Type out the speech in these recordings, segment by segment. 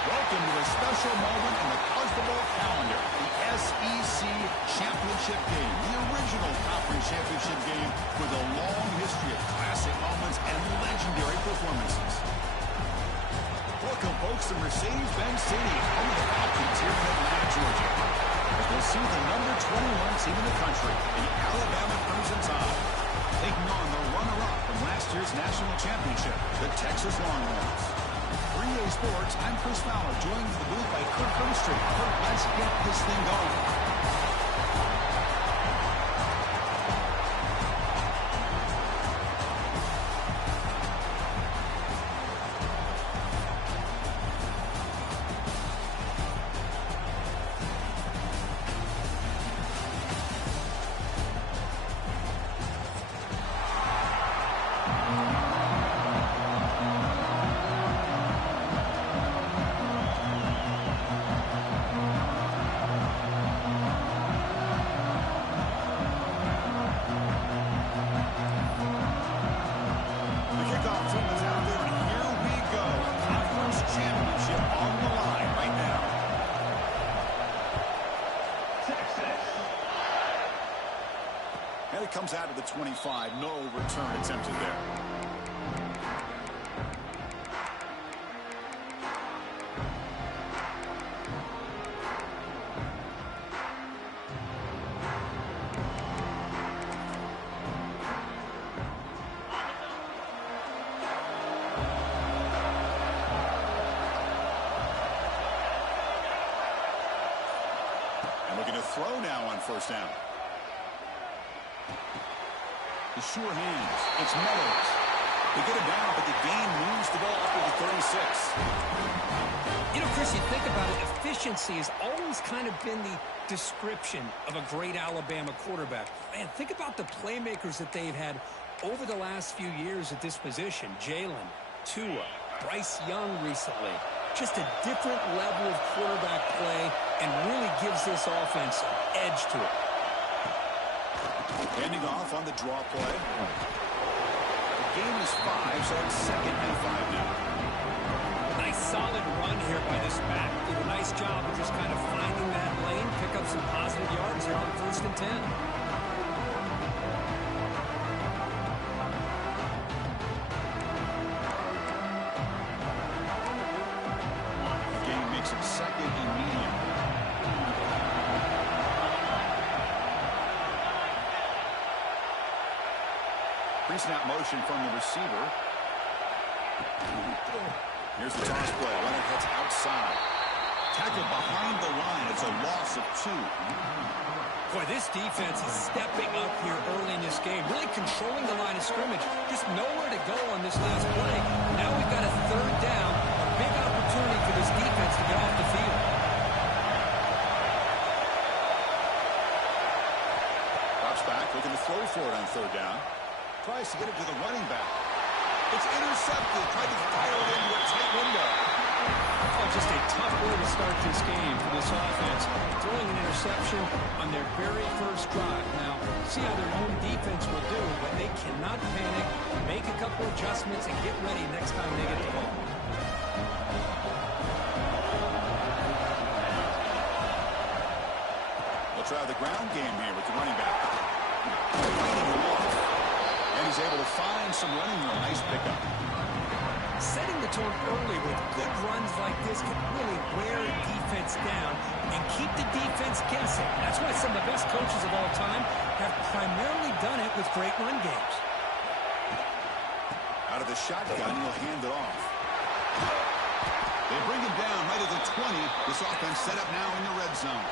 Welcome to a special moment in the college football calendar, the SEC Championship Game, the original conference championship game with a long history of classic moments and legendary performances. Welcome, folks, to Mercedes-Benz Stadium, home of the Falcons here in Atlanta, Georgia. As we'll see the number 21 team in the country, the Alabama Crimson Tide, taking on the runner-up from last year's national championship, the Texas Longhorns. 3A Sports, I'm Chris Fowler, joined in the booth by Kirk Herbstreit. Kirk, let's get this thing going. Comes out of the 25. No return attempted there. And looking to throw now on first down. The sure hands. It's Meadows. They get it down, but the gain moves the ball up to the 36. You know, Chris, you think about it, efficiency has always kind of been the description of a great Alabama quarterback. Man, think about the playmakers that they've had over the last few years at this position. Jalen, Tua, Bryce Young recently. Just a different level of quarterback play and really gives this offense an edge to it. Handing off on the draw play. The game is 5, so it's 2nd and 5 now. Nice solid run here by this back. Did a nice job of just kind of finding that lane, pick up some positive yards here on 1st and 10. The game makes it 2nd and medium. Pre-snap motion from the receiver. Here's the toss play. Leonard heads outside. Tackled behind the line. It's a loss of 2. Boy, this defense is stepping up here early in this game. Really controlling the line of scrimmage. Just nowhere to go on this last play. Now we've got a 3rd down. A big opportunity for this defense to get off the field. Drops back, looking to throw for it on 3rd down. Tries to get it to the running back. It's intercepted. Tried to fire it into a tight window. Oh, just a tough way to start this game for this offense. Throwing an interception on their very first drive. Now, see how their own defense will do, but they cannot panic, make a couple adjustments, and get ready next time they get the ball. They'll try the ground game here with the running back. Leading him off. And he's able to find some running room. Nice pickup. Setting the tone early with good runs like this can really wear a defense down and keep the defense guessing. That's why some of the best coaches of all time have primarily done it with great run games. Out of the shotgun, he'll hand it off. They bring him down right at the 20. This offense set up now in the red zone.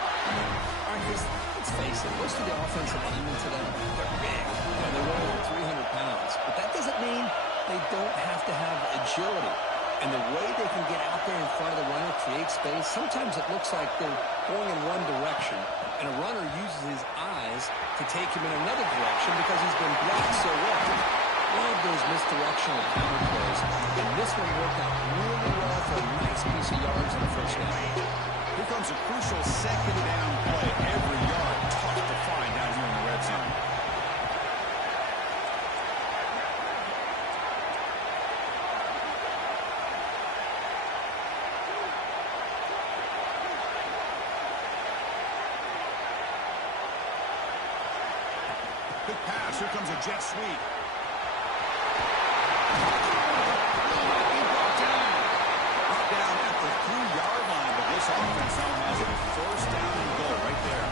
All right, Chris, let's face it. Most of the offensive linemen today, they're big. They're over 300 pounds. But that doesn't mean they don't have to have agility. And the way they can get out there in front of the runner, create space, sometimes it looks like they're going in one direction, and a runner uses his eyes to take him in another direction because he's been blocked so well. Love those misdirectional counter plays. And this one worked out really well for a nice piece of yards on the 1st down. Here comes a crucial 2nd down play. Every yard tough to find down here in the red zone. Quick pass. Here comes a jet sweep. Brought down at the 3-yard line, but this offense now has a first down and goal right there.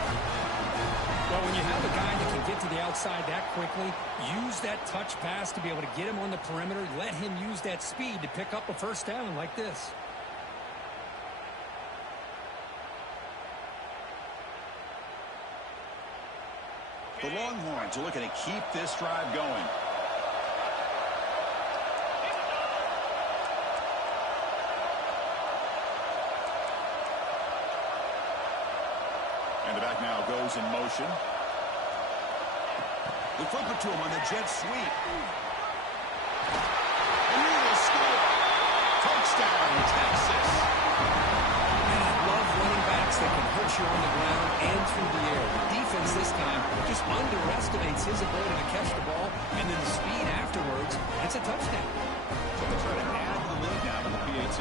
Well, when you have a guy that can get to the outside that quickly, use that touch pass to be able to get him on the perimeter, let him use that speed to pick up a first down like this. The Longhorns are looking to keep this drive going. And the back now goes in motion. They flip it to him on the jet sweep. And he will score. Touchdown, Texas. And I love running backs that can hurt you on the ground and through the air. The defense this time just underestimates his ability to catch the ball, and then the speed afterwards, it's a touchdown. So they try to add the lead now to the PAT.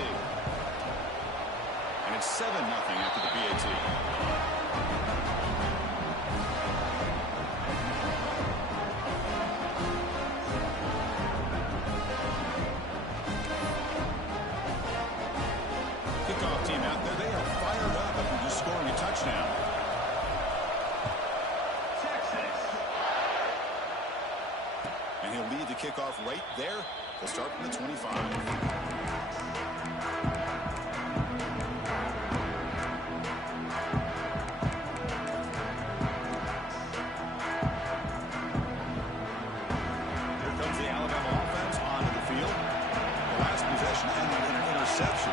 And it's 7-0 after the PAT. Kickoff team out there, they are fired up after just scoring a touchdown. And he'll lead the kickoff right there. They'll start from the 25.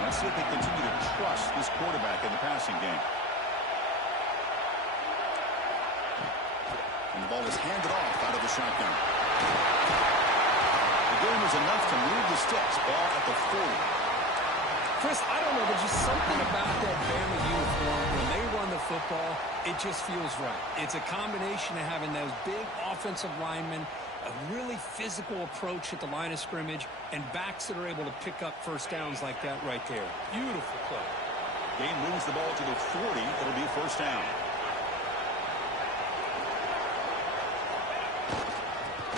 Let's see if they continue to trust this quarterback in the passing game. And the ball is handed off out of the shotgun. The game was enough to move the sticks. Ball at the 40. Chris, I don't know. There's just something about that Bama uniform. When they run the football, it just feels right. It's a combination of having those big offensive linemen, a really physical approach at the line of scrimmage, and backs that are able to pick up first downs like that right there. Beautiful play. Game moves the ball to the 40. It'll be a first down.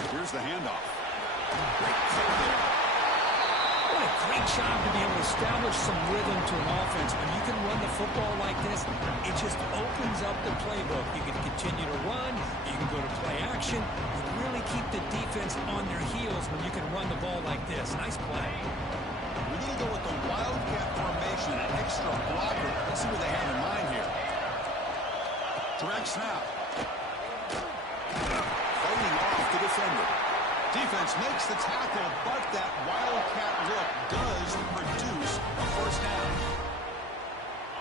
Here's the handoff. Great play there. What a great job to be able to establish some rhythm to an offense. When you can run the football like this, it just opens up the playbook. You can continue to run. You can go to play action. You really keep the defense on their heels when you can run the ball like this. Nice play. We're going to go with the Wildcat formation, an extra blocker. Let's see what they have in mind here. Direct snap. Fighting off the defender. Defense makes the tackle, but that Wildcat look does produce a first down.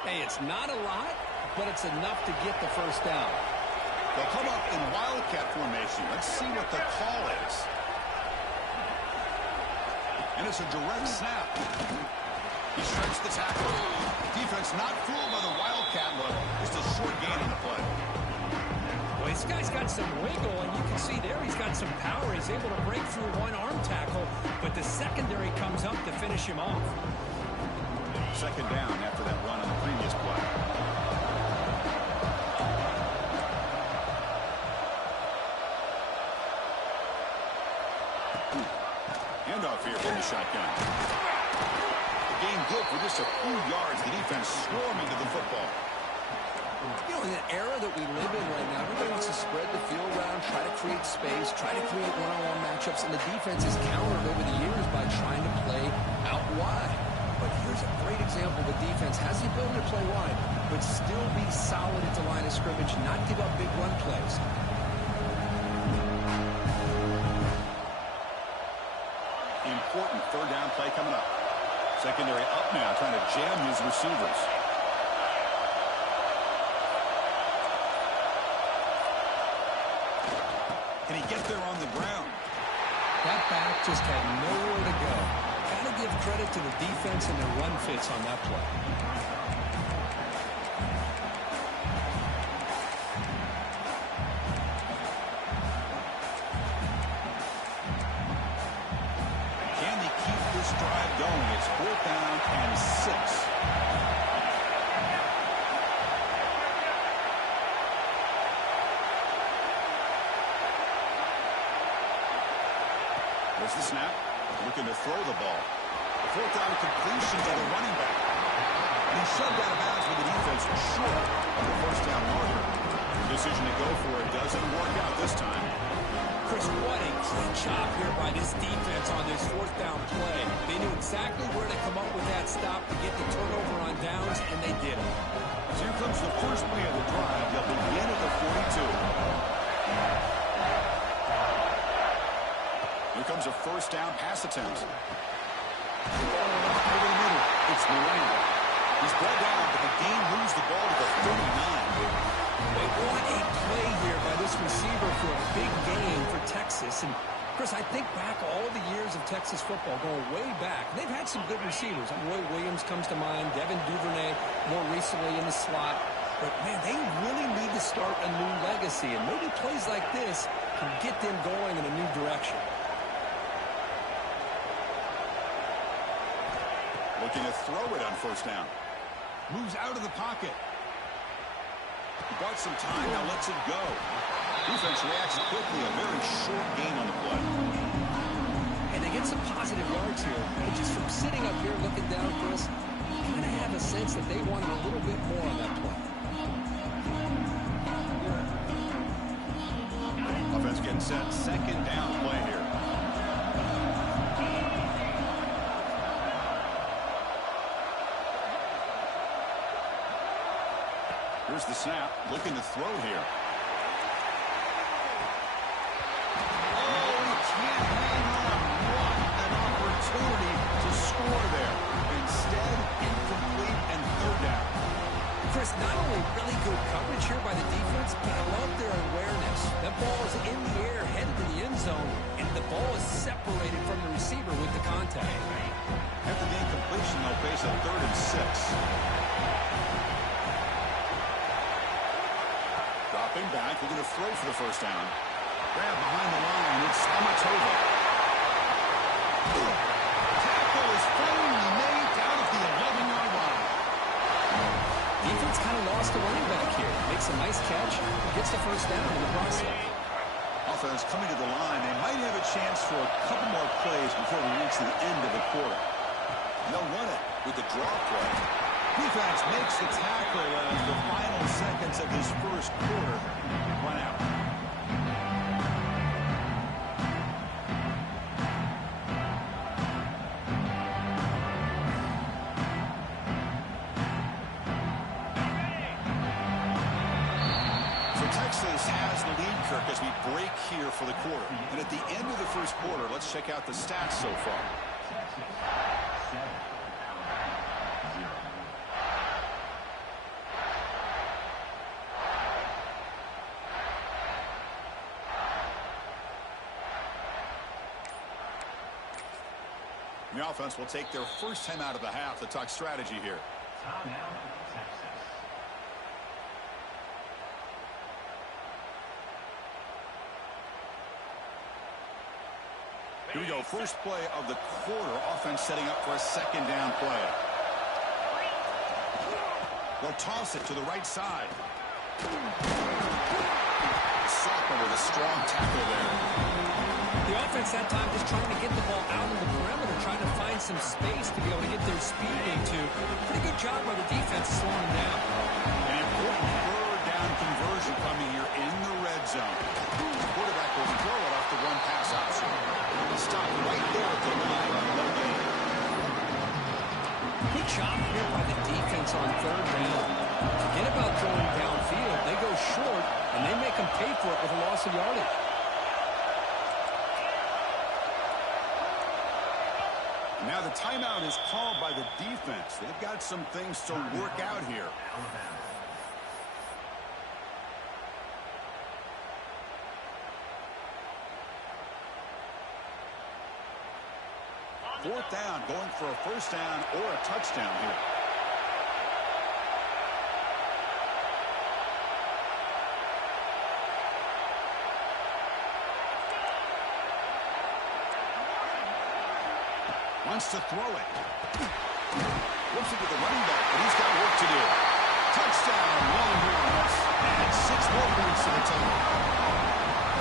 Hey, it's not a lot, but it's enough to get the first down. They'll come up in Wildcat formation. Let's see what the call is. And it's a direct snap. He strikes the tackle. Defense not fooled by the Wildcat look. Just a short gain on the play. Well, this guy's got some wiggle, and you can see there he's got some power. He's able to break through one arm tackle, but the secondary comes up to finish him off. Second down after that run on the previous play. Handoff here from the shotgun. The game good for just a few yards. The defense swarming to the football. You know, in the era that we live in right now, everybody wants to spread the field around, try to create space, try to create one-on-one matchups, and the defense has countered over the years by trying to play out wide. But here's a great example. The defense has the ability to play wide, but still be solid at the line of scrimmage, not give up big run plays. Important third down play coming up. Secondary up now, trying to jam his receivers. Can he get there on the ground? That back just had nowhere to go. Got to give credit to the defense and their run fits on that play. Can they keep this drive going? It's 4th down and 6. Here's the snap. Looking to throw the ball. Fourth down completion to the running back. And he shoved out of bounds with the defense short of the first down marker. The decision to go for it doesn't work out this time. Chris, what a clean job here by this defense on this fourth down play. They knew exactly where to come up with that stop to get the turnover on downs, and they did it. So here comes the first play of the drive. They'll begin at the 42. Here comes a first down pass attempt. Over the middle, it's Miranda. He's brought down, but the game moves the ball to the 39. What a play here by this receiver for a big gain for Texas. And, Chris, I think back all the years of Texas football, going way back. They've had some good receivers. Roy Williams comes to mind, Devin Duvernay more recently in the slot. But, man, they really need to start a new legacy. And maybe plays like this can get them going in a new direction. Looking to throw it on first down. Moves out of the pocket. He bought some time, now lets it go. Defense reacts quickly, a very short gain on the play. And they get some positive yards here. But just from sitting up here looking down, Chris, you kind of have a sense that they wanted a little bit more on that play. Offense getting set, second down play here. Here's the snap, looking to throw here. Oh, he can't hang on. What an opportunity to score there. Instead, incomplete and third down. Chris, not only really good coverage here by the defense, but I love their awareness. That ball is in the air, headed to the end zone, and the ball is separated from the receiver with the contact. After the incompletion, they'll face a 3rd and 6. Dropping back, looking to throw for the first down. Grab behind the line, it's Amatova. Tackle is finally made down at the 11-yard line. Defense kind of lost the running back here. Makes a nice catch, gets the first down in the process. Offense coming to the line. They might have a chance for a couple more plays before we reach the end of the quarter. They'll run it with the draw play. Defense makes the tackle as the final seconds of this first quarter run out. So Texas has the lead, Kirk, as we break here for the quarter. And at the end of the first quarter, let's check out the stats so far. The offense will take their first time out of the half to talk strategy here. Here we go. First play of the quarter. Offense setting up for a second down play. They'll toss it to the right side. Sophomore with a strong tackle there. The offense that time just trying to get the ball out of the perimeter, trying to find some space to be able to get their speed into. Pretty good job by the defense slowing them down. An important third down conversion coming here in the red zone. The quarterback will throw it off the run pass option. Stop right there at the line. No gain. Good job here by the defense on third down. Forget about throwing downfield. They go short, and they make them pay for it with a loss of yardage. Now the timeout is called by the defense. They've got some things to work out here. Fourth down, going for a first down or a touchdown here. Wants to throw it. Looks into the running back, but he's got work to do. Touchdown, Longhorns. And 6 more points to the total.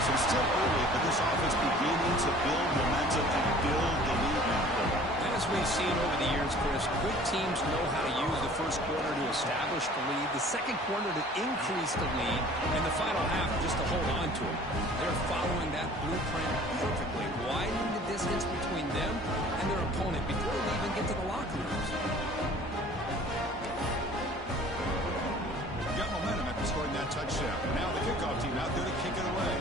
So still early, but this offense beginning to build momentum and build the lead now. As we've seen over the years, Chris, good teams know how to use the first quarter to establish the lead, the second quarter to increase the lead, and the final half just to hold on to it. They're following that blueprint perfectly, widening the distance between them and their opponent before they even get to the locker rooms. Got momentum after scoring that touchdown. Now the kickoff team out there to kick it away.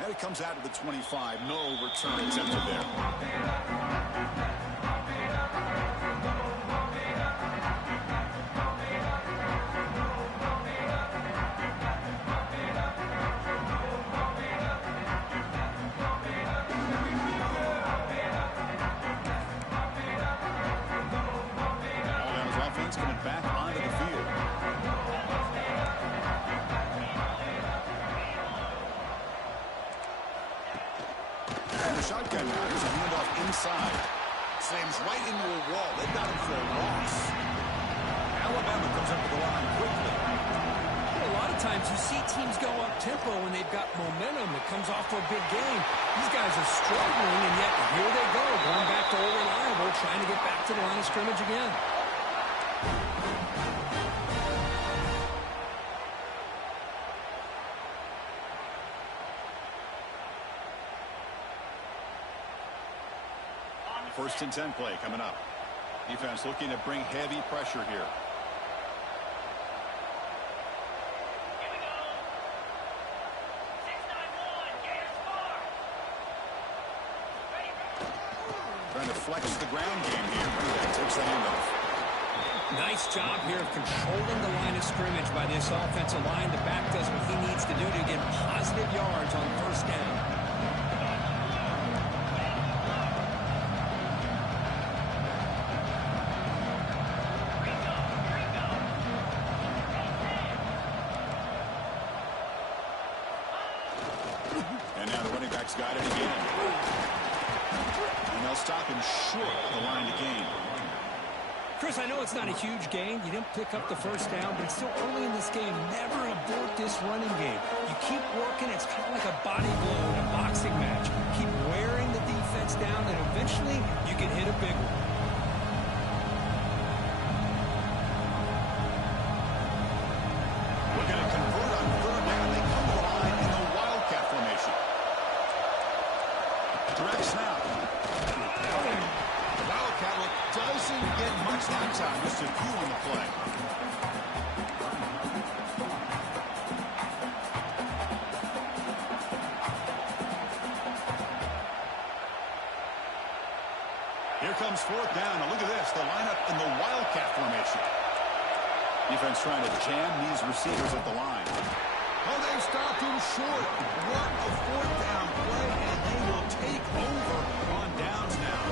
And it comes out to the 25. No return attempted there. Coming back onto the field. And the shotgun now. Here's a handoff inside. Slams right into a wall. They've got him for a loss. Alabama comes up to the line quickly. Well, a lot of times you see teams go up tempo when they've got momentum. It comes off to a big game. These guys are struggling, and yet here they go, going back to old reliable, trying to get back to the line of scrimmage again. First and 10 play coming up. Defense looking to bring heavy pressure here. Trying to flex the ground game here. That takes the handoff. Nice job here of controlling the line of scrimmage by this offensive line. The back does what he needs to do to get positive yards on first down. And now the running back's got it again. And they'll stop him short of the line to gain. Chris, I know it's not a huge gain. You didn't pick up the first down, but it's still early in this game. Never abort this running game. You keep working. It's kind of like a body blow in a boxing match. Keep wearing the defense down, and eventually you can hit a big one. We're going to convert on third down. They come to the line in the Wildcat formation. Direct snap. Wildcat look doesn't get much that time. Just a few on the play. Here comes fourth down. Now look at this. The lineup in the Wildcat formation. Defense trying to jam these receivers at the line. Oh, they've stopped him short. What a fourth down play, and they will take over on downs now.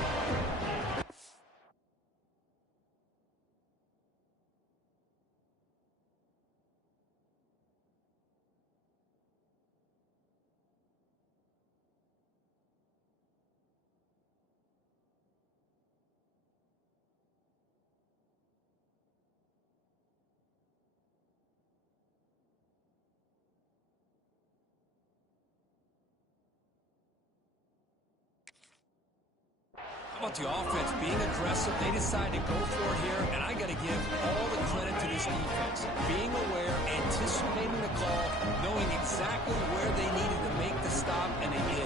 How about the offense being aggressive? They decide to go for it here, and I got to give all the credit to this defense. Being aware, anticipating the call, knowing exactly where they needed to make the stop, and they did.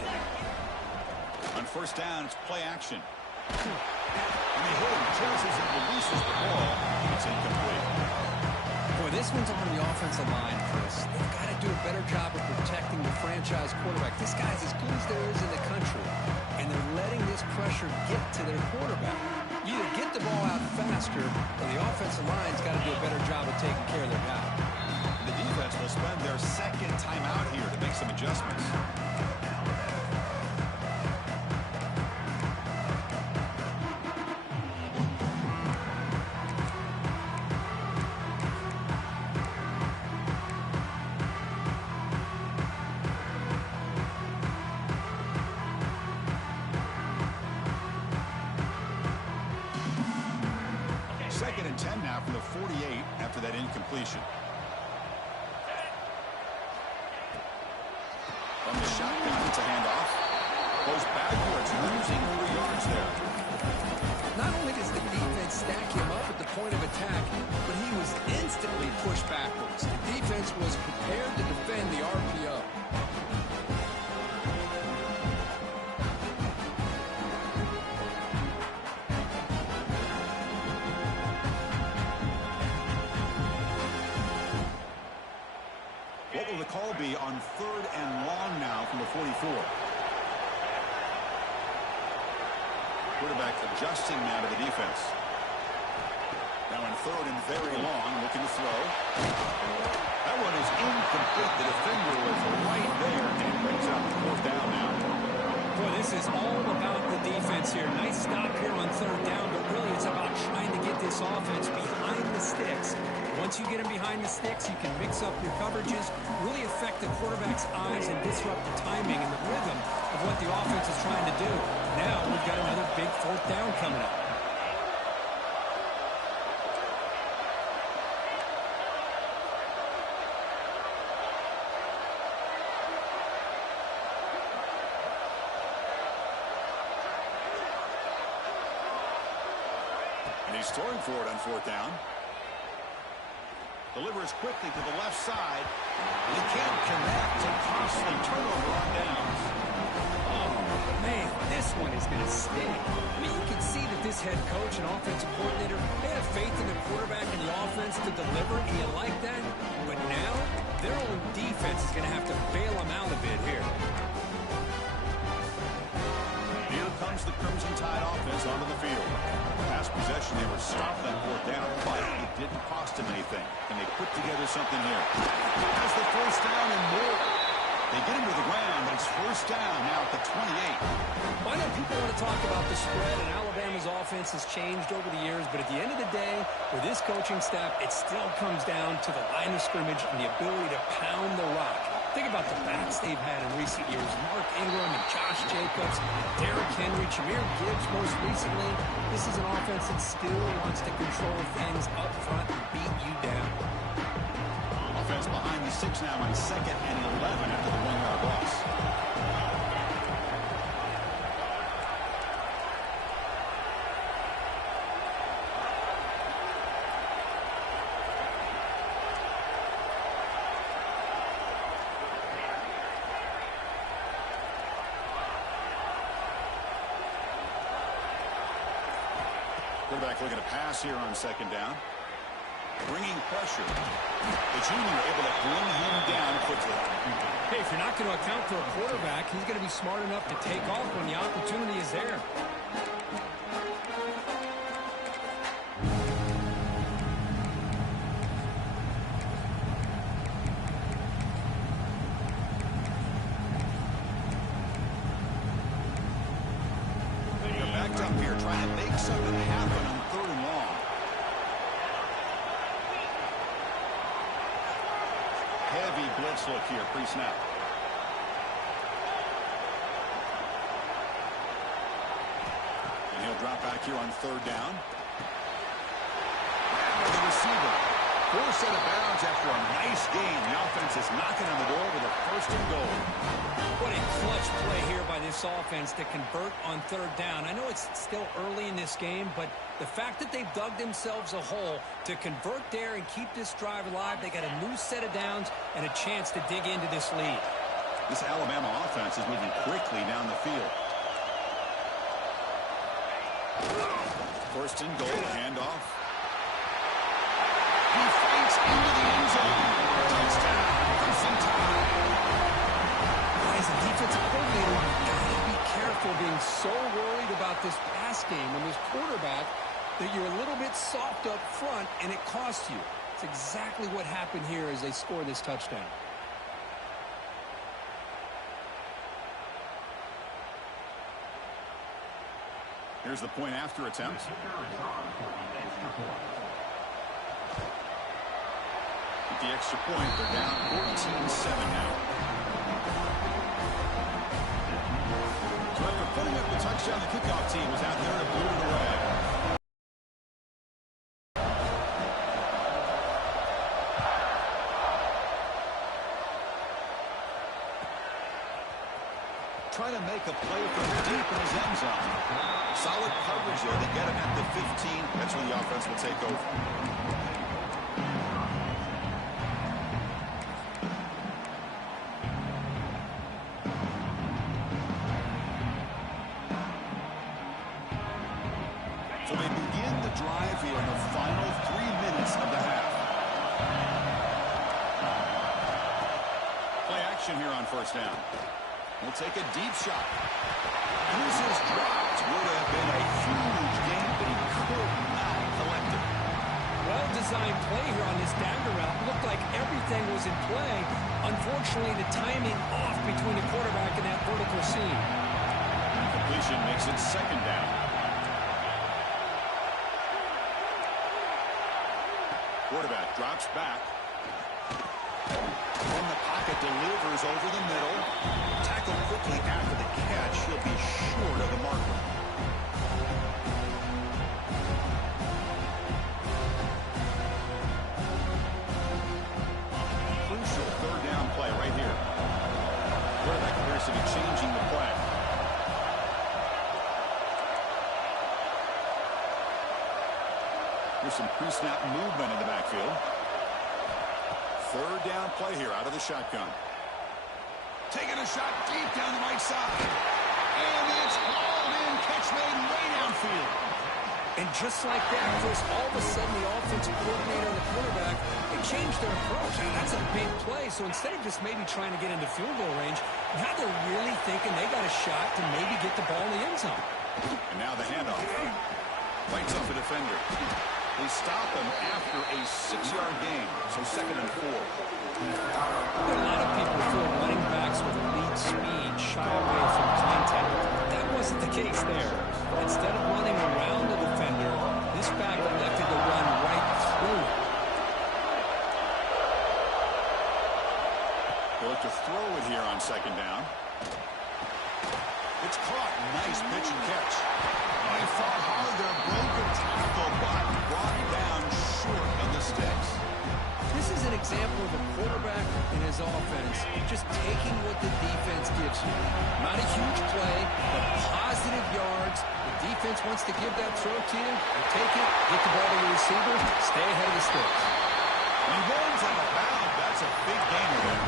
On first down, it's play action. And they hit him, chases and releases the ball. It's incomplete. Boy, this one's on the offensive line, Chris. They've got to do a better job of protecting the franchise quarterback. This guy's as good as there is in the country, and they're letting this pressure get to their quarterback. You either get the ball out faster, or the offensive line's got to do a better job of taking care of their guy. The defense will spend their second timeout here to make some adjustments. 2nd and 10 now from the 48 after that incompletion. From the shotgun, it's a handoff. Goes backwards, losing 3 yards there. Not only does the defense stack him up at the point of attack, but he was instantly pushed backwards. The defense was prepared to defend the RPO. What will the call be on 3rd and long now from the 44? Quarterback adjusting now to the defense. Now in 3rd and very long, looking to throw. That one is incomplete. The defender was right there, and he brings up 4th down now. Boy, this is all about the defense here. Nice stop here on 3rd down, but really it's about trying to get this offense behind the sticks. Once you get them behind the sticks, you can mix up your coverages, really affect the quarterback's eyes and disrupt the timing and the rhythm of what the offense is trying to do. Now we've got another big 4th down coming up. And he's throwing for it on 4th down. Delivers quickly to the left side. He can't connect. A costly turnover on downs. Oh, man, this one is going to sting. I mean, you can see that this head coach and offensive coordinator, they have faith in the quarterback and the offense to deliver, and you like that. But now, their own defense is going to have to bail them out a bit here. Here comes the Crimson Tide offense onto the field. Last possession, they were stopped on 4th down, but it didn't cost them anything. And they put together something here. Has the 1st down and more. They get him to the ground, but it's 1st down now at the 28. I know people want to talk about the spread, and Alabama's offense has changed over the years, but at the end of the day, with this coaching staff, it still comes down to the line of scrimmage and the ability to pound the rock. Think about the backs they've had in recent years. Mark Ingram and Josh Jacobs, Derrick Henry, Jahmyr Gibbs most recently. This is an offense that still wants to control things up front and beat you down. Offense behind the 6 now on 2nd and 11 after the 1-yard loss. Quarterback looking to pass here on 2nd down. Bringing pressure. The junior able to bring him down quickly. Hey, if you're not going to account for a quarterback, he's going to be smart enough to take off when the opportunity is there. They're backed up here trying to make something happen on 3rd and long. Heavy blitz look here, pre-snap. And he'll drop back here on 3rd down. And the receiver. 4 set of bounds after a nice game. The offense is knocking on the door with a 1st and goal. What a clutch play here by this offense to convert on 3rd down. I know it's still early in this game, but the fact that they've dug themselves a hole to convert there and keep this drive alive, they got a new set of downs and a chance to dig into this lead. This Alabama offense is moving quickly down the field. 1st and goal, handoff. He fights into the end zone. Touchdown, Crimson Tide. As a defensive coordinator, you've got to be careful being so worried about this pass game and this quarterback that you're a little bit soft up front and it costs you. It's exactly what happened here as they score this touchdown. Here's the point after attempt. With the extra point, they're down 14-7 now. So after putting up the touchdown, the kickoff team was out there to boot it away. trying to make a play from deep in his end zone. Solid coverage there. They get him at the 15. That's when the offense will take over. So they begin the drive here in the final 3 minutes of the half. Play action here on first down. He'll take a deep shot. And this is dropped. Would have been a huge gain, but he could not collect it. Well-designed play here on this dagger route. Looked like everything was in play. Unfortunately, the timing off between the quarterback and that vertical seam. Completion makes it second down. Quarterback drops back. In the pocket, delivers over the middle. Tackled quickly after the catch. He'll be short of the marker. Crucial third down play right here. Quarterback appears to be changing the play. There's some pre-snap movement in the backfield. Third down play here out of the shotgun. Taking a shot deep down the right side. And it's hauled in. Catch made way downfield. And just like that, Chris, all of a sudden the offensive coordinator and the quarterback, they changed their approach. And that's a big play. So instead of just maybe trying to get into field goal range, now they're really thinking they got a shot to maybe get the ball in the end zone. And now the handoff. Lights up the defender. They stop him after a 6-yard gain. So 2nd and 4. A lot of people feel running backs with elite speed shy away from contact. That wasn't the case there. Instead of running around the defender, this back elected to run right through. They look to throw it here on 2nd down. It's caught. Nice pitch and catch. He fought hard there, broke a tackle, but brought down short of the sticks. This is an example of a quarterback in his offense just taking what the defense gives you. Not a huge play, but positive yards. The defense wants to give that throw to you. You take it, get the ball to your receiver, stay ahead of the sticks. He rolls out of bounds. That's a big gainer there.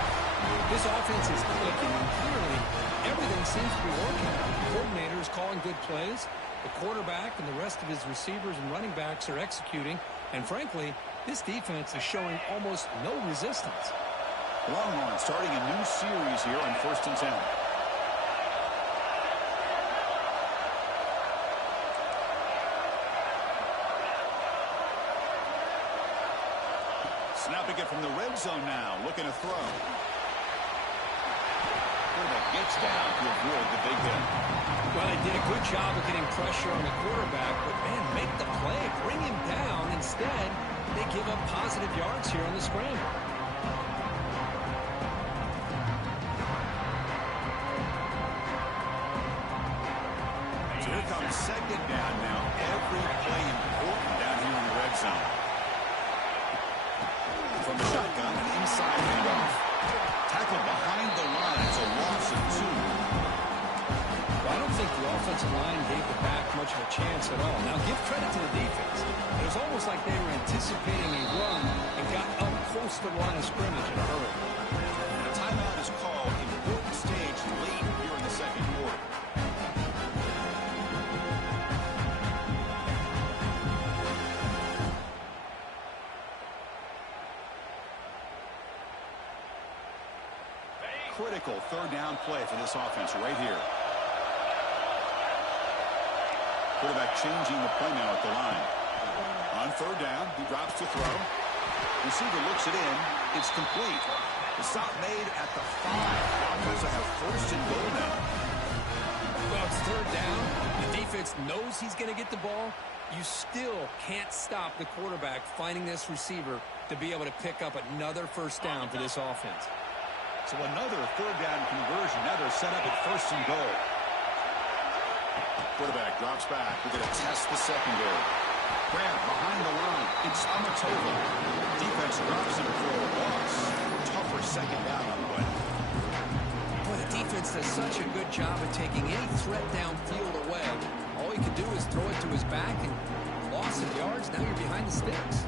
This offense is clicking, and clearly everything seems to be working. The coordinator is calling good plays. The quarterback and the rest of his receivers and running backs are executing. And frankly, this defense is showing almost no resistance. Longhorns starting a new series here on 1st and 10. Snapping it from the red zone now, looking to throw. Quarterback gets down to avoid the big hit. Well, they did a good job of getting pressure on the quarterback, but man, make the play, bring him down. Instead, they give up positive yards here on the scramble. So here comes 2nd down now. Every play important down here in the red zone. From the shotgun, an inside handoff. Tackled behind the line. It's a loss of 2. Well, I don't think the offensive line gave the back much of a chance at all. Now, give credit to the defense. It was almost like they were anticipating a run and got up close to the line of scrimmage in a hurry. A timeout is called. Important stage late here in the 2nd quarter. Critical 3rd down play for this offense right here. Quarterback changing the play now at the line. On 3rd down, he drops to throw. Receiver looks it in. It's complete. The stop made at the 5. The offense will have 1st and goal now. Well, it's 3rd down. The defense knows he's going to get the ball. You still can't stop the quarterback finding this receiver to be able to pick up another 1st down for this offense. So another 3rd down conversion. Now they're set up at 1st and goal. Quarterback drops back. We're going to test the secondary. Grant behind the line. It's Amatova. Defense drops him for a loss. Tougher 2nd down on the way. Boy, the defense just does such a good job of taking any threat downfield away. All he can do is throw it to his back, and loss of yards, now you're behind the sticks.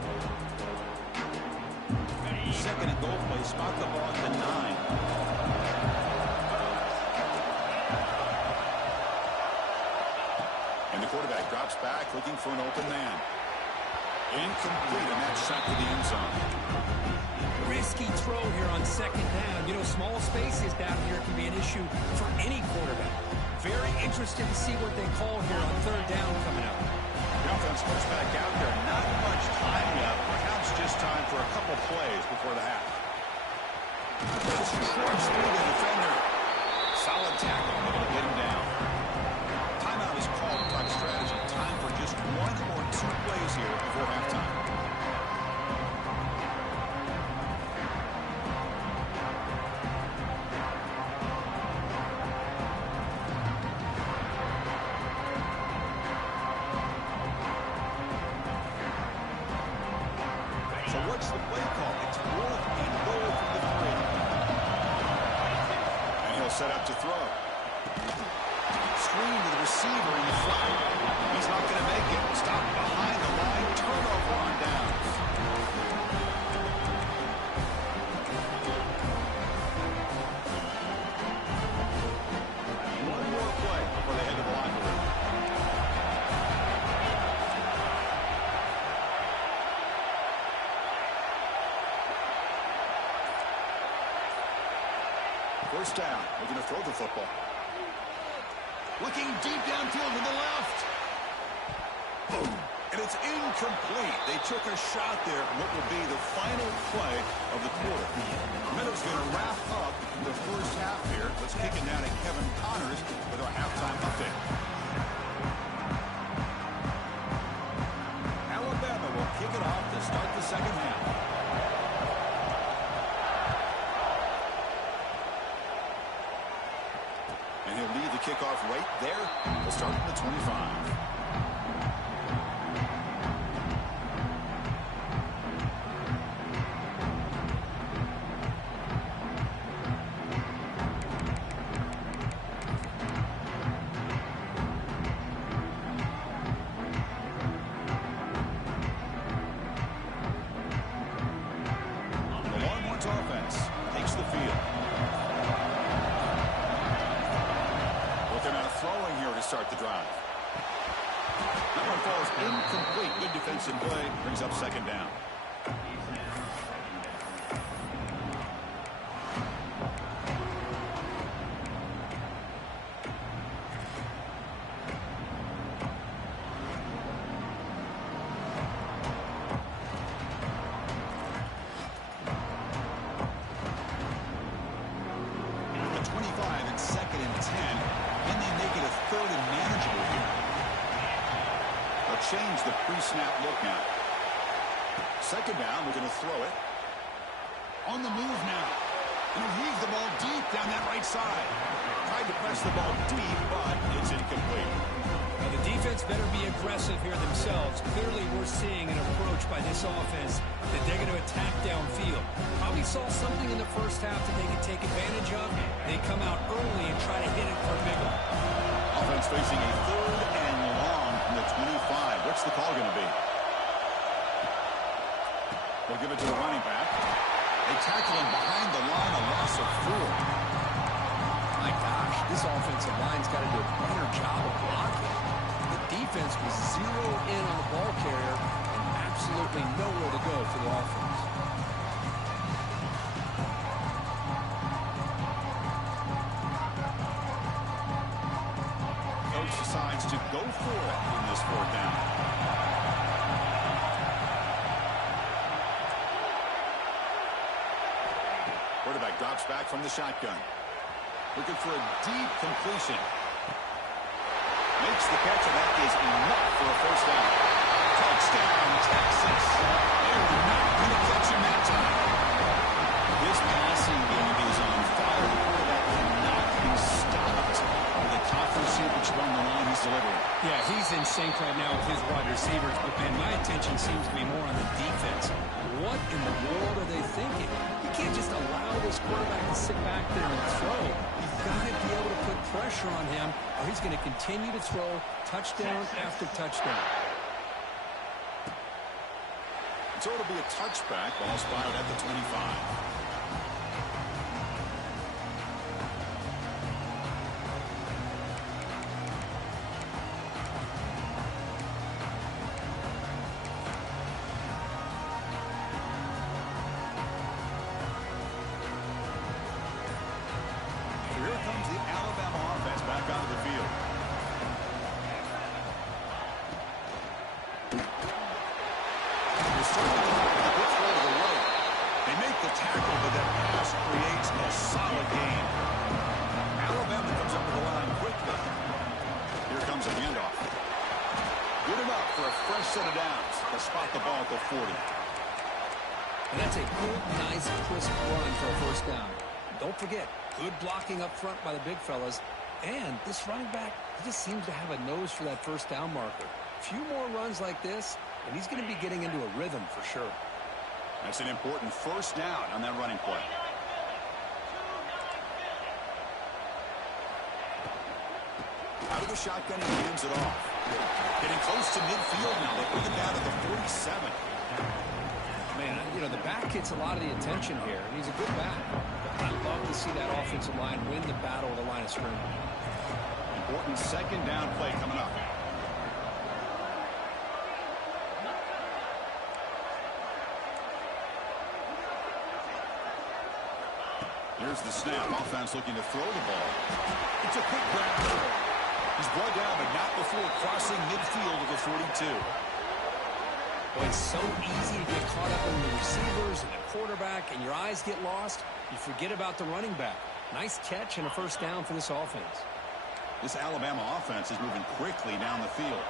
Second and goal play, spot the ball at the 9. And the quarterback drops back, looking for an open man. Incomplete, and that's shot to the end zone. Risky throw here on second down. You know, small spaces down here can be an issue for any quarterback. Very interested to see what they call here on third down coming up. The offense puts back out there. Not much time left. Perhaps just time for a couple plays before the half. Just short through the defender. Solid tackle. Able to get him down. Timeout is called. Talk strategy. Time for just 1 or 2 plays here before halftime. So what's the play call? It's 4th and goal from the 3. And he'll set up to throw. Screen to the receiver in the flat. He's not going to make it. Stopped behind the line. Turnover on downs. One more play before they head to the locker room. First down. They're going to throw the football. Looking deep downfield to the left. Boom. And it's incomplete. They took a shot there. What will be the final play of the quarter. Meadows going to wrap up the first half here. Let's kick it down to Kevin Connors with our halftime update. Alabama will kick it off to start the second half. And he'll lead the kickoff right there. We'll start from the 25. The Longhorns offense takes the field. They're not throwing here to start the drive. That one falls incomplete. Good defensive play. Brings up second down. The 25 and second and 10. And they make it a third and manageable here. They'll change the pre-snap look now. Second down, we're going to throw it. On the move now. And he'll heave the ball deep down that right side. Tried to press the ball deep, but it's incomplete. Now, the defense better be aggressive here themselves. Clearly, we're seeing an approach by this offense that they're going to attack downfield. Probably saw something in the first half that they could take advantage of. They come out early and try to hit it for bigger. Offense facing a third and long from the 25. What's the call going to be? They'll give it to the running back. They tackle him behind the line, a loss of 4. My gosh, this offensive line's got to do a better job of blocking. The defense was zeroed in on the ball carrier and absolutely nowhere to go for the offense. Coach decides to go for it in this fourth down. Quarterback drops back from the shotgun. Looking for a deep completion. Makes the catch, and that is enough for a first down. Touchdown, Texas. They were not going to catch him that time. This passing game is on fire. The quarterback cannot be stopped with the conference championship on the line he's delivering. Yeah, he's in sync right now with his wide receivers, but, man, my attention seems to be more on the defense. What in the world are they thinking? You can't just allow this quarterback to sit back there and throw. got to be able to put pressure on him, or he's going to continue to throw touchdown after touchdown. So it'll be a touchback. Ball spotted at the 25. Set of downs to spot the ball at the 40. And that's a good, nice, crisp run for a first down. Don't forget, good blocking up front by the big fellas. And this running back, he just seems to have a nose for that first down marker. A few more runs like this, and he's going to be getting into a rhythm for sure. That's an important first down on that running play. Out of the shotgun, he hands it off. Getting close to midfield now. They put it down at the 47. Man, you know, the back gets a lot of the attention here, and he's a good back. I love to see that offensive line win the battle at the line of scrimmage. Important second down play coming up. Here's the snap. Offense looking to throw the ball. It's a quick grab. He's brought down, but not before crossing midfield of the 42. Well, it's so easy to get caught up in the receivers and the quarterback, and your eyes get lost. You forget about the running back. Nice catch and a first down for this offense. This Alabama offense is moving quickly down the field.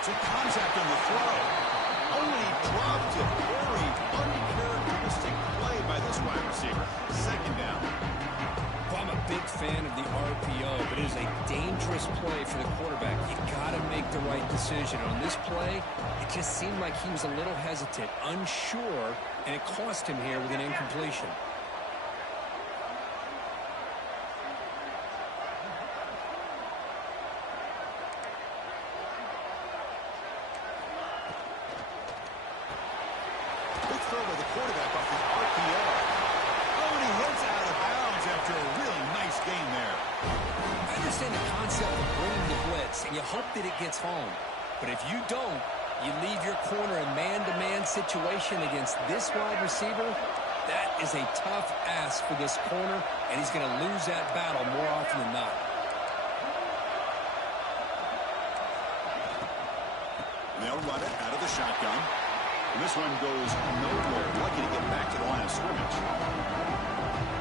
Some contact on the throw. Only dropped it. Very uncharacteristic play by this wide receiver. Second down. Well, I'm a big fan of the RPO, but it is a dangerous play for the quarterback. You got to make the right decision. On this play, it just seemed like he was a little hesitant, unsure, and it cost him here with an incompletion. That it gets home. But if you don't, you leave your corner in man-to-man situation against this wide receiver, that is a tough ask for this corner, and he's going to lose that battle more often than not. And they'll run it out of the shotgun. And this one goes nowhere. Lucky to get back to the line of scrimmage.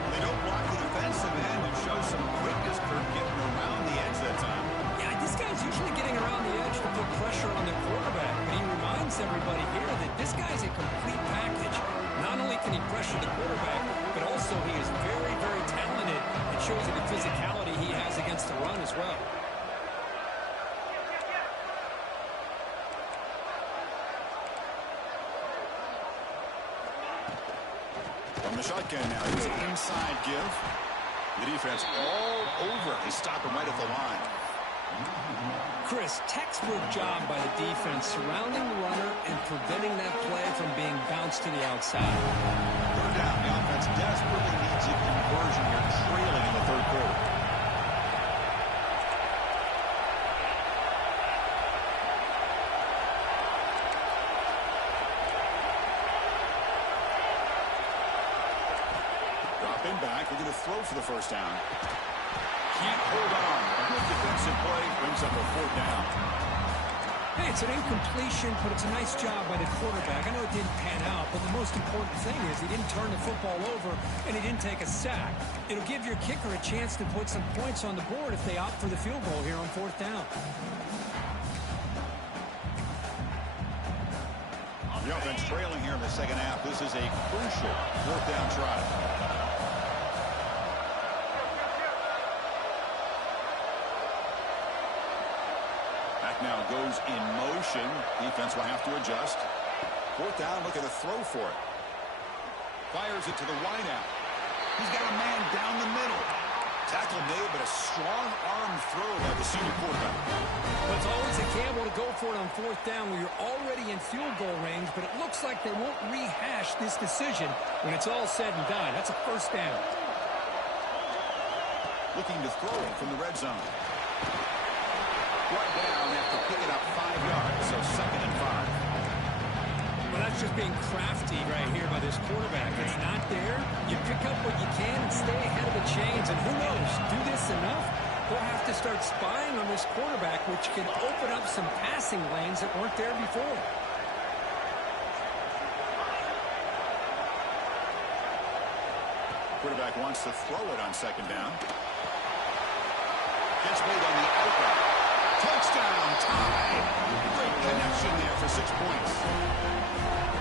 They don't block the defensive end and show some quickness. Kirk getting around the edge that time. This guy's usually getting around the edge to put pressure on the quarterback, but he reminds everybody here that this guy's a complete package. Not only can he pressure the quarterback, but also he is very, very talented. It shows you the physicality he has against the run as well. From the shotgun now, here's an inside give. The defense all over. They stop him right at the line. Chris, textbook job by the defense surrounding the runner and preventing that play from being bounced to the outside. Third down. The offense desperately needs a conversion here, trailing in the third quarter. Dropping back, looking to throw for the first down. Keep hold on. A good defensive play brings up a fourth down. Hey, it's an incompletion, but it's a nice job by the quarterback. I know it didn't pan out, but the most important thing is he didn't turn the football over and he didn't take a sack. It'll give your kicker a chance to put some points on the board if they opt for the field goal here on fourth down. The offense trailing here in the second half. This is a crucial fourth down try. Now goes in motion. Defense will have to adjust. Fourth down, looking to throw for it. Fires it to the wideout. He's got a man down the middle. Tackle made, but a strong arm throw by the senior quarterback. Well, it's always a gamble to go for it on fourth down where you're already in field goal range, but it looks like they won't rehash this decision when it's all said and done. That's a first down. Looking to throw it from the red zone. Brought down after picking up 5 yards, so 2nd and 5. Well, that's just being crafty right here by this quarterback. It's not there. You pick up what you can and stay ahead of the chains. And who knows, do this enough, they'll have to start spying on this quarterback, which can open up some passing lanes that weren't there before. Quarterback wants to throw it on 2nd down. Gets made on the outright. Touchdown, tie. Great connection there for 6 points.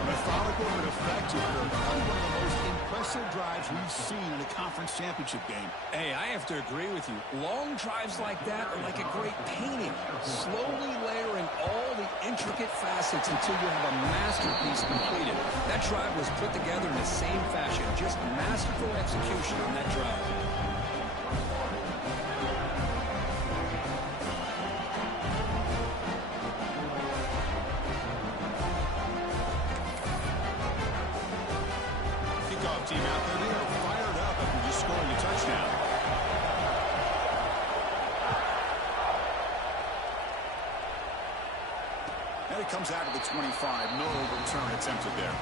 Methodical but effective. Probably one of the most impressive drives we've seen in a conference championship game. Hey, I have to agree with you. Long drives like that are like a great painting. Slowly layering all the intricate facets until you have a masterpiece completed. That drive was put together in the same fashion. Just masterful execution on that drive. Team out there, they are fired up after just scoring a touchdown. And it comes out of the 25. No return attempted there.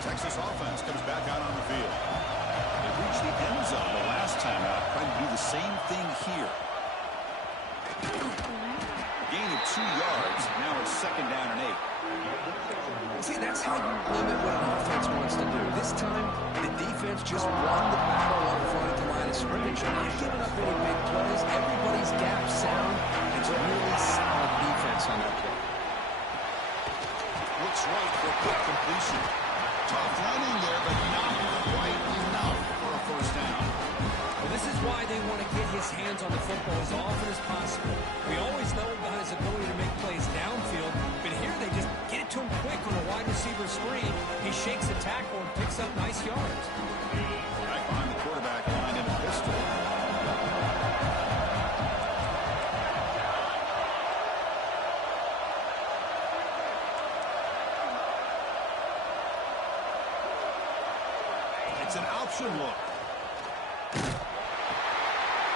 Texas offense comes back out on the field. They reached the end zone the last time out, trying to do the same thing here. Gain of 2 yards. Now it's 2nd down and 8. See, that's how you limit what an offense wants to do. This time, the defense just won the battle up front at the line of scrimmage. Not giving up any big plays. Everybody's gap sound. It's a really solid defense on that play. Looks right for a quick completion. Tough running there, but not quite enough for a first down. Well, this is why they want to get his hands on the football as often as possible. We always know about his ability to make plays downfield, but here they just get it to him quick on a wide receiver screen. He shakes the tackle and picks up nice yards. Back behind the quarterback line in a pistol. It's an option look.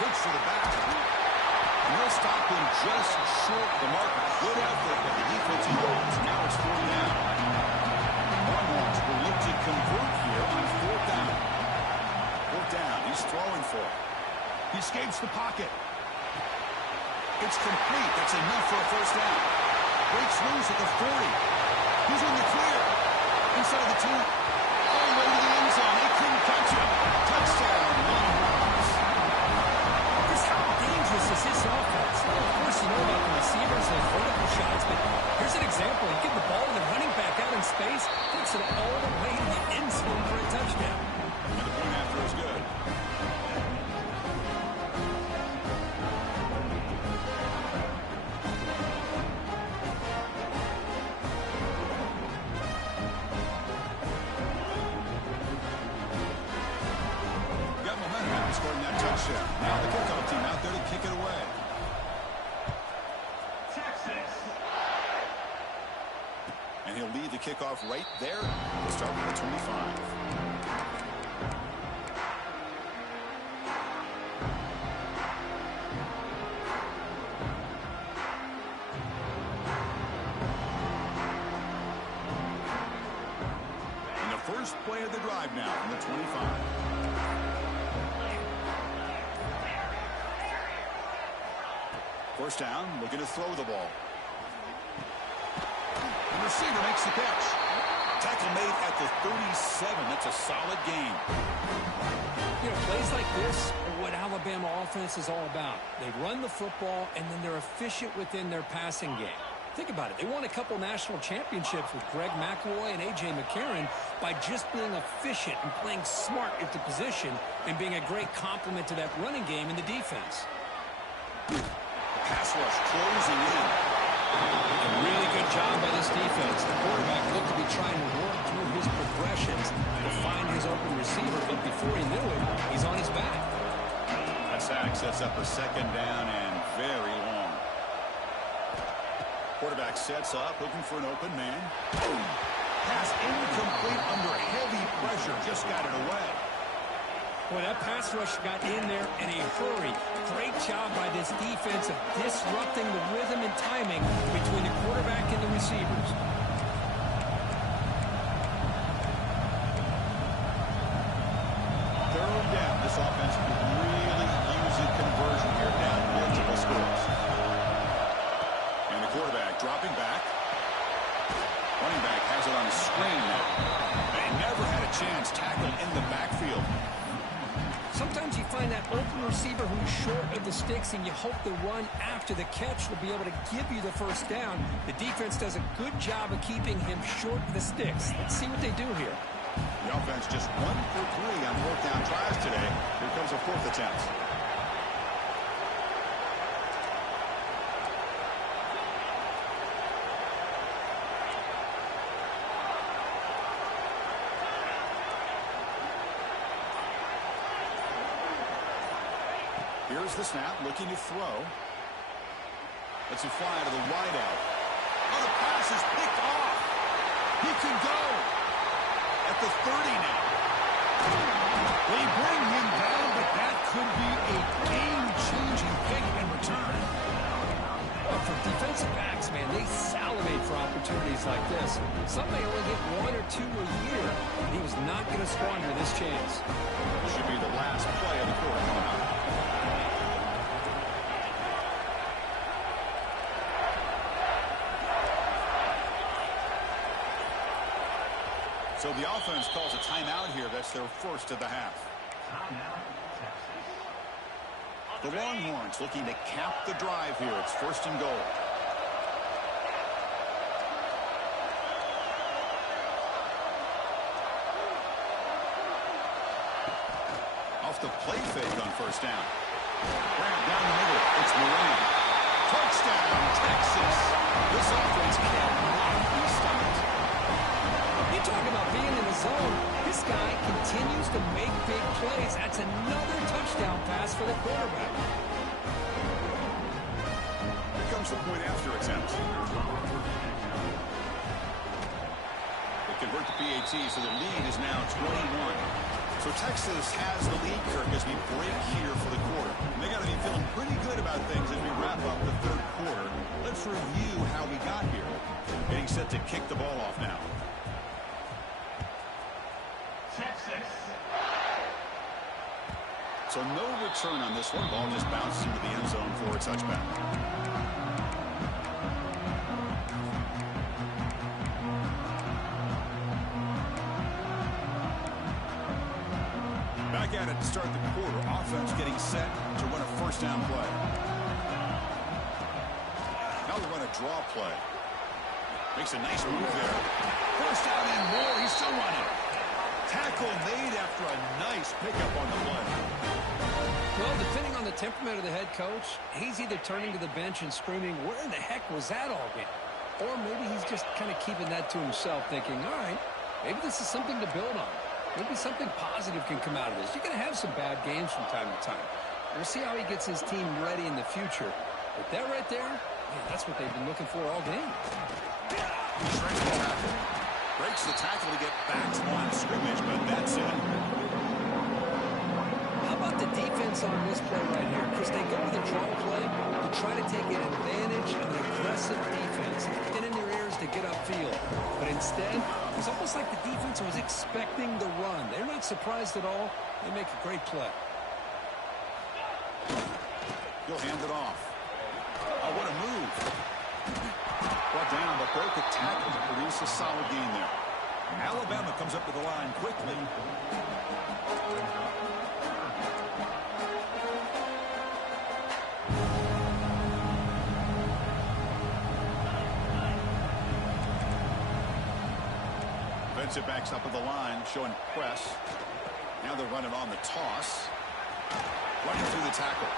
Hooks to the back. And they'll stop him just short of the marker. Good effort by the defensive yards. Now it's 4th down. Longhorns will look to convert here on 4th down. 4th down. He's throwing for it. He escapes the pocket. It's complete. That's enough for a first down. Breaks loose at the 40. He's in the clear. Inside the 2. All the way to the end zone. They couldn't catch him. Touchdown, Longhorns. Just how dangerous is this offense? Well, of course, you know about the receivers and vertical shots, but here's an example. You get the ball to the running back out in space, takes it all the way to the end zone for a touchdown. And the point after is good. Scoring that touchdown. Now the kickoff team out there to kick it away. Texas. And he'll lead the kickoff right there. We'll start with the 25. And the first play of the drive now from the 25. First down, looking to throw the ball. The receiver makes the catch. Tackle made at the 37. That's a solid gain. You know, plays like this are what Alabama offense is all about. They run the football, and then they're efficient within their passing game. Think about it. They won a couple national championships with Greg McElroy and A.J. McCarron by just being efficient and playing smart at the position and being a great complement to that running game in the defense. Pass rush closing in. A really good job by this defense. The quarterback looked to be trying to work through his progressions to find his open receiver, but before he knew it, he's on his back. A sack sets up a second down and very long. Quarterback sets up, looking for an open man. Pass incomplete under heavy pressure. Just got it away. Boy, that pass rush got in there in a hurry. Great job by this defense of disrupting the rhythm and timing between the quarterback and the receivers. Third down. This offense could really use a conversion here. Down multiple scores. And the quarterback dropping back. Running back has it on a screen now. They never had a chance tackled in the backfield. Sometimes you find that open receiver who's short of the sticks, and you hope the run after the catch will be able to give you the first down. The defense does a good job of keeping him short of the sticks. Let's see what they do here. The offense just 1 for 3 on fourth down tries today. Here comes a fourth attempt. Here's the snap, looking to throw. Lets it fly to the wideout. Oh, the pass is picked off. He can go at the 30 now. They bring him down, but that could be a game-changing pick and return. Well, for defensive backs, man, they salivate for opportunities like this. Some may only get 1 or 2 a year, and he was not going to squander this chance. This should be the last play of the quarter coming up. So the offense calls a timeout here. That's their first of the half. The Longhorns looking to cap the drive here. It's first and goal. Off the play fake on first down. Grant down the middle. It's Moran. Touchdown, Texas. This offense cannot be stopped. You talk about being in the zone. This guy continues to make big plays. That's another touchdown pass for the quarterback. Here comes the point after attempt. They convert the PAT, so the lead is now 21. So Texas has the lead, Kirk, as we break here for the quarter. And they got to be feeling pretty good about things as we wrap up the third quarter. Let's review how we got here. Getting set to kick the ball off now. So no return on this one. Ball just bounces into the end zone for a touchback. Back at it to start the quarter. Offense getting set to run a first down play. Now they run a draw play. Makes a nice move there. First down and more. He's still running. Tackle made after a nice pickup on the play. Well, depending on the temperament of the head coach, he's either turning to the bench and screaming, where in the heck was that all game? Or maybe he's just kind of keeping that to himself, thinking, all right, maybe this is something to build on. Maybe something positive can come out of this. You're going to have some bad games from time to time. We'll see how he gets his team ready in the future. But that right there, man, that's what they've been looking for all game. Breaks the tackle to get back to line of scrimmage, but that's it. How about the defense on this play right here? Because they go with a draw play to try to take an advantage of an aggressive defense, get in their ears to get upfield. But instead, it's almost like the defense was expecting the run. They're not surprised at all. They make a great play. He'll hand it off. Oh, what a move. Brought down, but broke a tackle to produce a solid gain there. Alabama comes up to the line quickly. Defensive backs up at the line, showing press. Now they're running on the toss. Running through the tackle.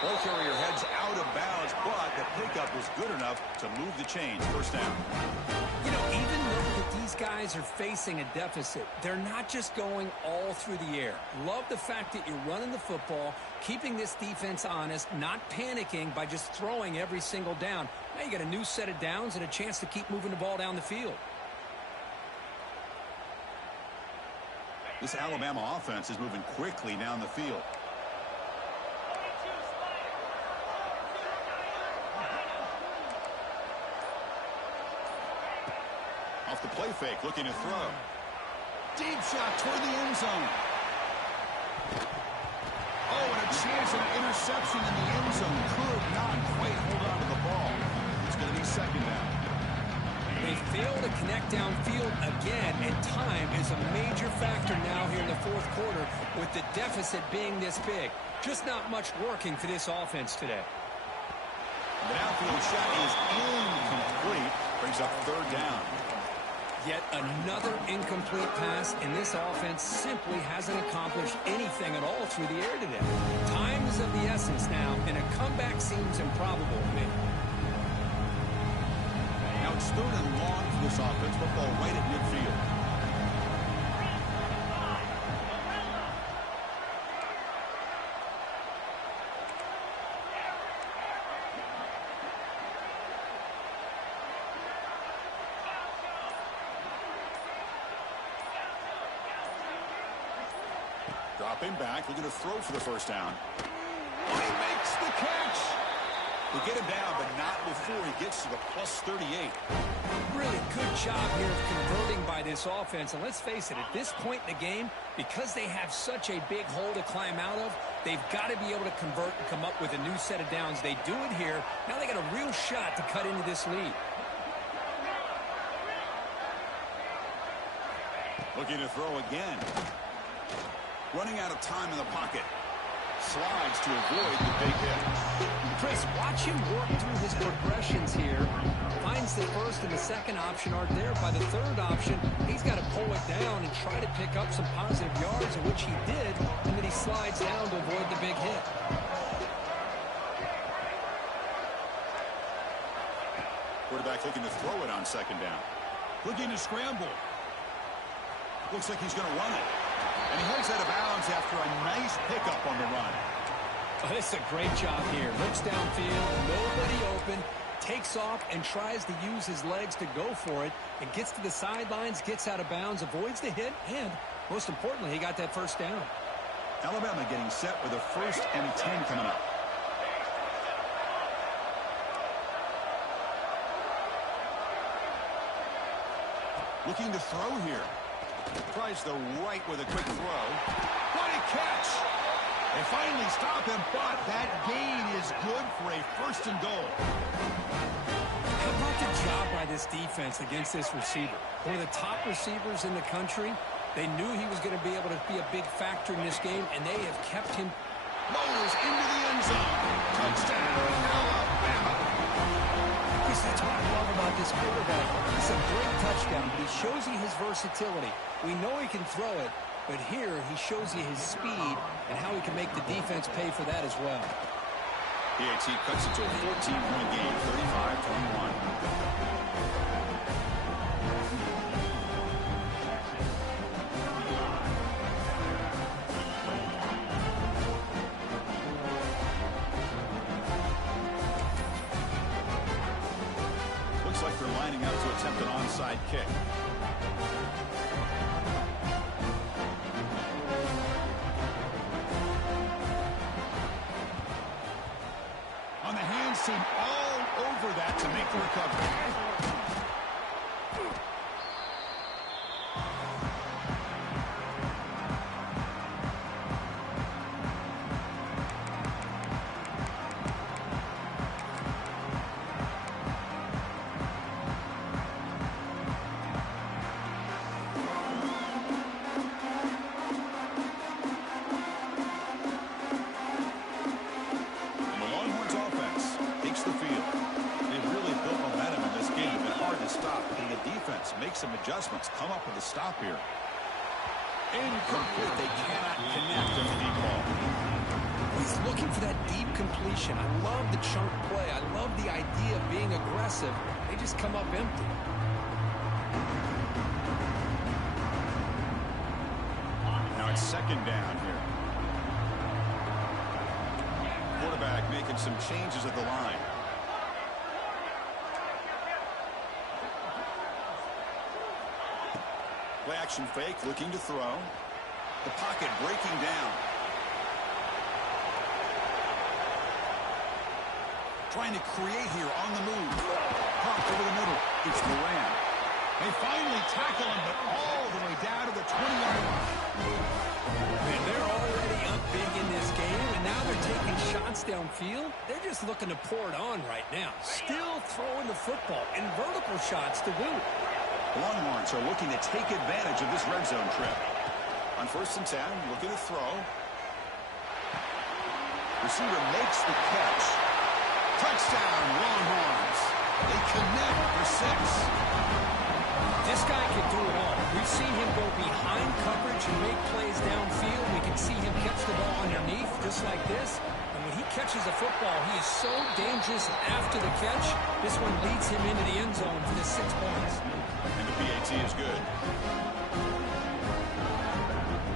Ball carrier heads out of bounds, but the pickup was good enough to move the chains. First down. You know, even though that these guys are facing a deficit, they're not just going all through the air. Love the fact that you're running the football, keeping this defense honest, not panicking by just throwing every single down. Now you got a new set of downs and a chance to keep moving the ball down the field. This Alabama offense is moving quickly down the field. Off the play fake, looking to throw. Deep shot toward the end zone. Oh, and a chance at an interception in the end zone. Could not quite hold on to the ball. It's going to be second down. They fail to connect downfield again, and time is a major factor now here in the fourth quarter with the deficit being this big. Just not much working for this offense today. The downfield shot is incomplete. Brings up third down. Yet another incomplete pass, and this offense simply hasn't accomplished anything at all through the air today. Time is of the essence now, and a comeback seems improbable to me. Now it's third and long for this offense. Football right at midfield. Dropping back, looking to throw for the first down. Oh, he makes the catch. He'll get him down, but not before he gets to the plus 38. Really good job here of converting by this offense. And let's face it, at this point in the game, because they have such a big hole to climb out of, they've got to be able to convert and come up with a new set of downs. They do it here. Now they got a real shot to cut into this lead. Looking to throw again. Running out of time in the pocket. Slides to avoid the big hit. Chris, watch him work through his progressions here. Finds the first and the second option aren't there. By the third option, he's got to pull it down and try to pick up some positive yards, of which he did, and then he slides down to avoid the big hit. Quarterback looking to throw it on second down. Looking to scramble. Looks like he's going to run it. And he holds out of bounds after a nice pickup on the run. Oh, this is a great job here. Looks downfield, nobody open, takes off and tries to use his legs to go for it. And gets to the sidelines, gets out of bounds, avoids the hit, and most importantly, he got that first down. Alabama getting set with a 1st and 10 coming up. Looking to throw here. Tries the right with a quick throw. What a catch! They finally stop him, but that gain is good for a 1st and goal. How about the job by this defense against this receiver? One of the top receivers in the country. They knew he was going to be able to be a big factor in this game, and they have kept him. Motors into the end zone. Touchdown, Alabama. That's what I love about this quarterback. It's a great touchdown, but he shows you his versatility. We know he can throw it, but here he shows you his speed and how he can make the defense pay for that as well. PAT cuts it to a 14-point game, 35-21. Looks like they're lining up to attempt an onside kick. On the hands team all over that to make the recovery. defense make some adjustments, come up with a stop here. Incomplete. They cannot connect on the deep ball. He's looking for that deep completion. I love the chunk play. I love the idea of being aggressive. They just come up empty. Now it's second down here. Quarterback making some changes at the line. Play action fake, looking to throw. The pocket breaking down. Trying to create here on the move. Pump over the middle. It's Moran. They finally tackle him, but all the way down to the 20-yard line. And they're already up big in this game, and now they're taking shots downfield. They're just looking to pour it on right now. Still throwing the football, and vertical shots to boot. The Longhorns are looking to take advantage of this red zone trip. On 1st and 10, looking to throw. Receiver makes the catch. Touchdown, Longhorns. They connect for 6. This guy can do it all. We've seen him go behind coverage and make plays downfield. We can see him catch the ball underneath just like this. And when he catches a football, he is so dangerous after the catch. This one leads him into the end zone for the 6 points. And the PAT is good.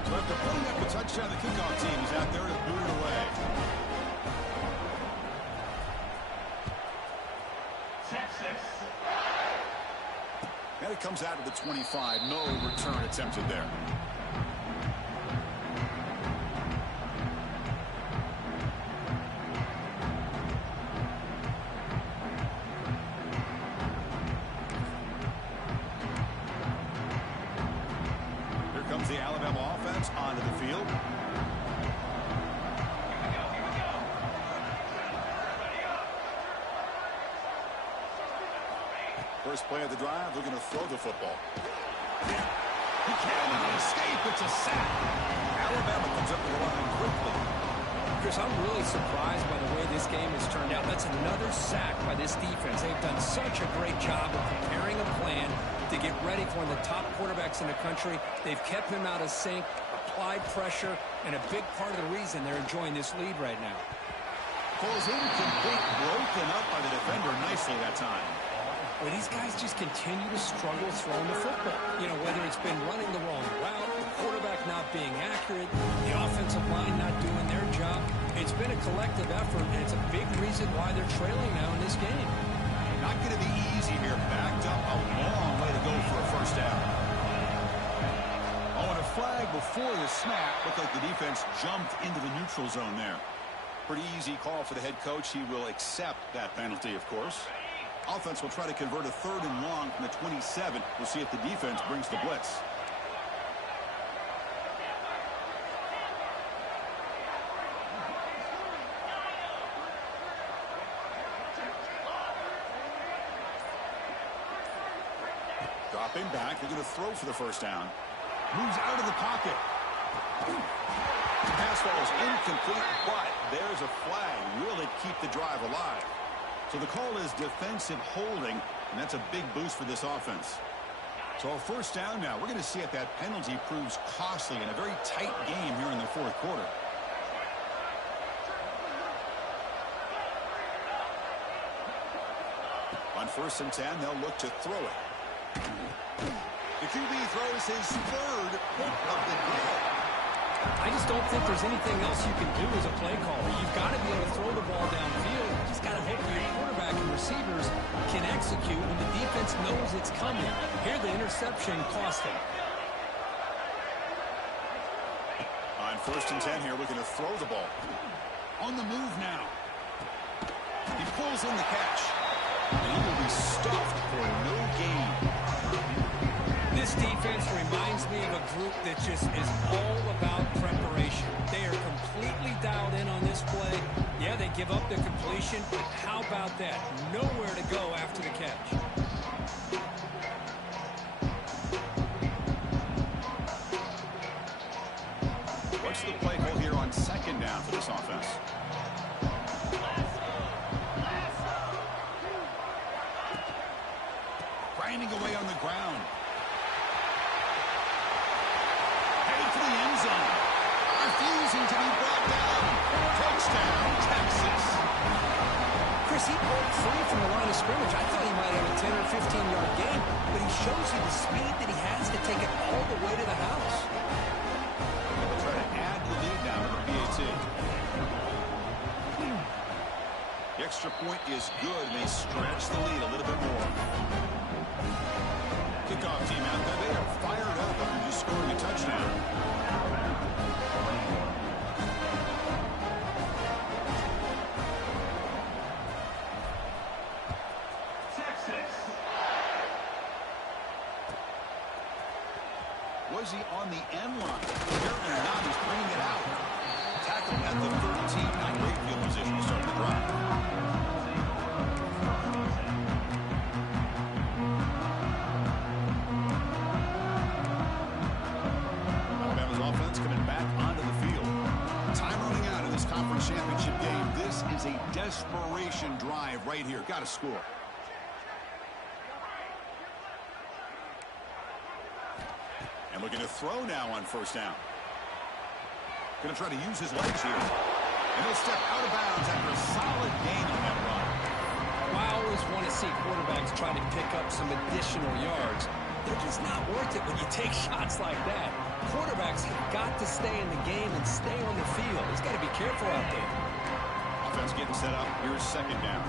So after putting up a touchdown, the kickoff team is out there to boot it away. And it comes out of the 25. No return attempted there. Here comes the Alabama offense onto the field. First play of the drive, looking to throw the football. He can't escape. It's a sack. Alabama comes up to the line quickly. Chris, I'm really surprised by the way this game has turned out. That's another sack by this defense. They've done such a great job of preparing a plan to get ready for one of the top quarterbacks in the country. They've kept him out of sync, applied pressure, and a big part of the reason they're enjoying this lead right now. Pulls incomplete, broken up by the defender nicely that time. Well, these guys just continue to struggle throwing the football. You know, whether it's been running the wrong route, the quarterback not being accurate, the offensive line not doing their job. It's been a collective effort, and it's a big reason why they're trailing now in this game. Not going to be easy here. Backed up a long way to go for a first down. Oh, and a flag before the snap. Looked like the defense jumped into the neutral zone there. Pretty easy call for the head coach. He will accept that penalty, of course. Offense will try to convert a 3rd and long from the 27. We'll see if the defense brings the blitz. Dropping back, they're going to throw for the first down. Moves out of the pocket. Pass ball is incomplete, but there's a flag. Will it keep the drive alive? So the call is defensive holding, and that's a big boost for this offense. So a first down now. We're going to see if that penalty proves costly in a very tight game here in the 4th quarter. On 1st and 10, they'll look to throw it. The QB throws his 3rd hit of the day. I just don't think there's anything else you can do as a play caller. You've got to be able to throw the ball downfield. You just got to hope your quarterback and receivers can execute when the defense knows it's coming. Here, the interception cost him. On 1st and 10 here, looking to throw the ball. On the move now. He pulls in the catch. And he will be stuffed for no gain. This defense reminds me of a group that just is all about preparation. They are completely dialed in on this play. Yeah, they give up the completion, but how about that? Nowhere to go after the catch. What's the play call here on 2nd down for this offense? Grinding away on the ground. As he broke free from the line of scrimmage, I thought he might have a 10 or 15-yard gain, but he shows you the speed that he has to take it all the way to the house. They'll try to add the lead now to the PAT. The extra point is good, and they stretch the lead a little bit more. Kickoff team out there. They are fired up after just scoring a touchdown. Was he on the end line? Apparently not. He's bringing it out. Tackle at the 13. Not great field position to start the drive. Alabama's offense coming back onto the field. Time running out in this conference championship game. This is a desperation drive right here. Got to score. And looking to throw now on first down. Going to try to use his legs here. And he'll step out of bounds after a solid gain on that run. I always want to see quarterbacks try to pick up some additional yards. They're just not worth it when you take shots like that. Quarterbacks have got to stay in the game and stay on the field. He's got to be careful out there. Offense getting set up. Here's second down.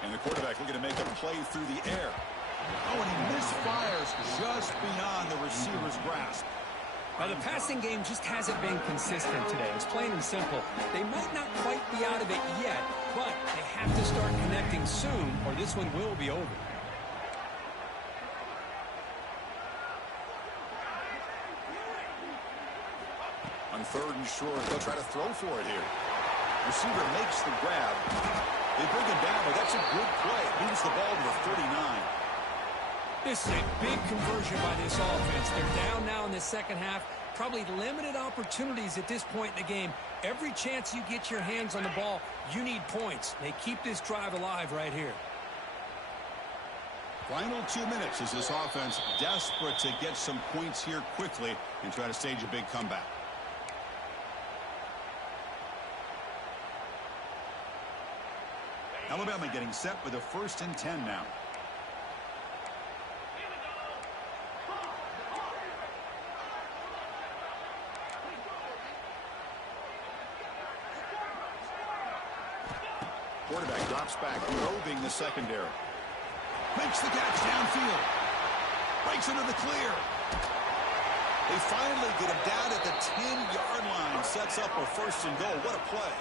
And the quarterback looking to make a play through the air. Oh, and he misfires just beyond the receiver's grasp. Now, the passing game just hasn't been consistent today. It's plain and simple. They might not quite be out of it yet, but they have to start connecting soon, or this one will be over. On third and short, they'll try to throw for it here. Receiver makes the grab. They bring him down, but that's a good play. Moves the ball to the 39. This is a big conversion by this offense. They're down now in the second half. Probably limited opportunities at this point in the game. Every chance you get your hands on the ball, you need points. They keep this drive alive right here. Final 2 minutes as this offense desperate to get some points here quickly and try to stage a big comeback. Alabama getting set with a 1st and 10 now. Quarterback drops back, probing the secondary. Makes the catch downfield. Breaks into the clear. They finally get him down at the 10-yard line. Sets up a 1st and goal. What a play.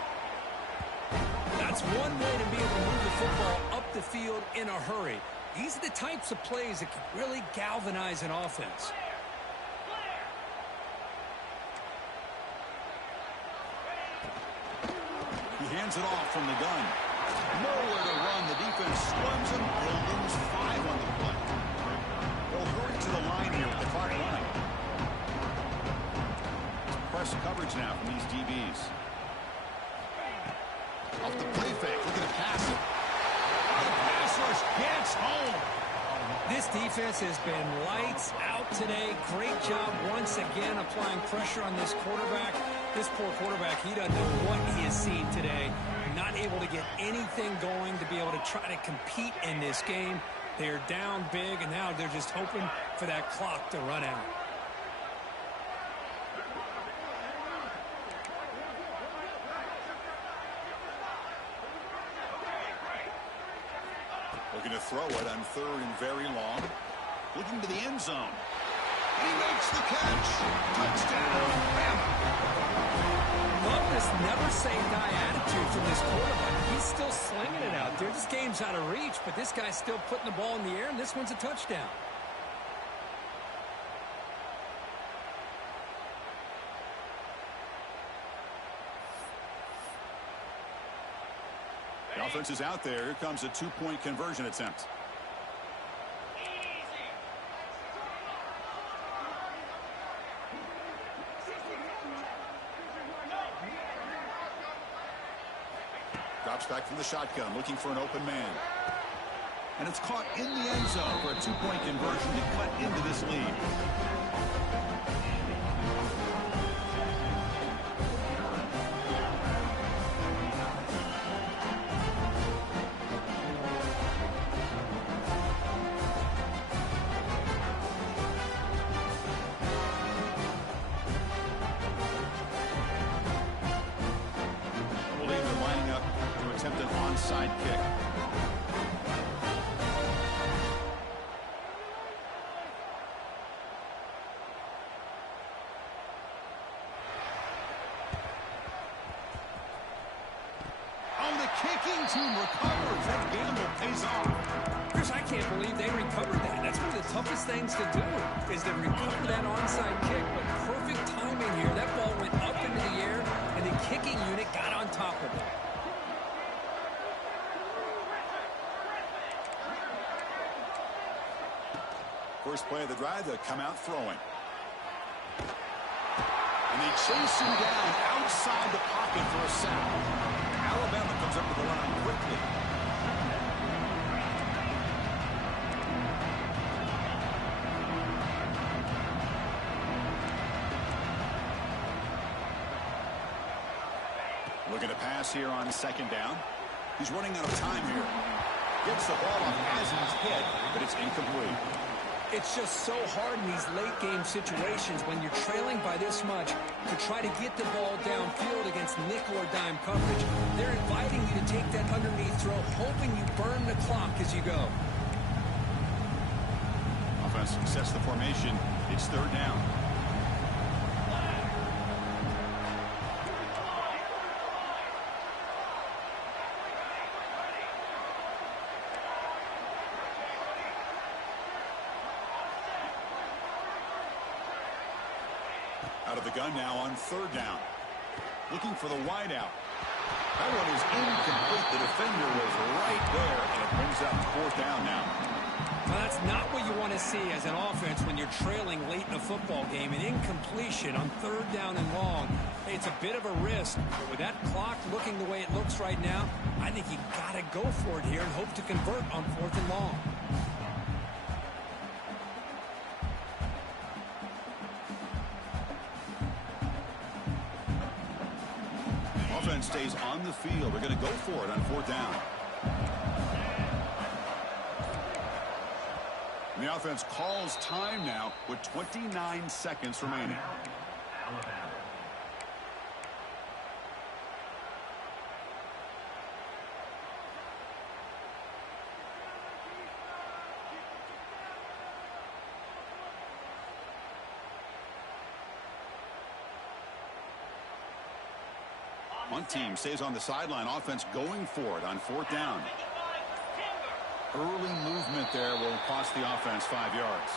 That's one way to be able to move the football up the field in a hurry. These are the types of plays that can really galvanize an offense. He hands it off from the gun. Nowhere to run. The defense slams him. They'll lose 5 on the play. They'll hurry to the line here with the clock running. Press coverage now from these DBs. Off the play fake, looking to pass it. The pass rush gets home. This defense has been lights out today. Great job once again applying pressure on this quarterback. This poor quarterback, he doesn't know what he has seen today. Not able to get anything going to be able to try to compete in this game. They're down big, and now they're just hoping for that clock to run out. Looking to throw it on 3rd and very long. Looking to the end zone. He makes the catch. Touchdown, Bama. Love this never-say-die attitude from this quarterback. He's still slinging it out there. This game's out of reach, but this guy's still putting the ball in the air, and this one's a touchdown. The offense is out there. Here comes a 2-point conversion attempt. Drops back from the shotgun, looking for an open man. And it's caught in the end zone for a two-point conversion to cut into this lead. Attempt an onside kick. Oh, the kicking team recovers. That gamble pays off. Chris, I can't believe they recovered that. That's one of the toughest things to do, is to recover that onside kick. But perfect timing here. That ball went up into the air, and the kicking unit got on top of it. First play of the drive, they'll come out throwing. And they chase him down outside the pocket for a sack. Alabama comes up to the line quickly. Looking to pass here on second down. He's running out of time here. Gets the ball off as he's hit, but it's incomplete. It's just so hard in these late-game situations when you're trailing by this much to try to get the ball downfield against nickel or dime coverage. They're inviting you to take that underneath throw, hoping you burn the clock as you go. Offense sets the formation. It's third down. Out of the gun now on third down. Looking for the wideout. That one is incomplete. The defender was right there, and it brings up fourth down now. Well, that's not what you want to see as an offense when you're trailing late in a football game. An incompletion on third down and long. It's a bit of a risk. But with that clock looking the way it looks right now, I think you got to go for it here and hope to convert on fourth and long. Offense stays on the field. They're going to go for it on fourth down. And the offense calls time now with 29 seconds remaining. One team stays on the sideline. Offense going for it on fourth down. Early movement there will cost the offense 5 yards.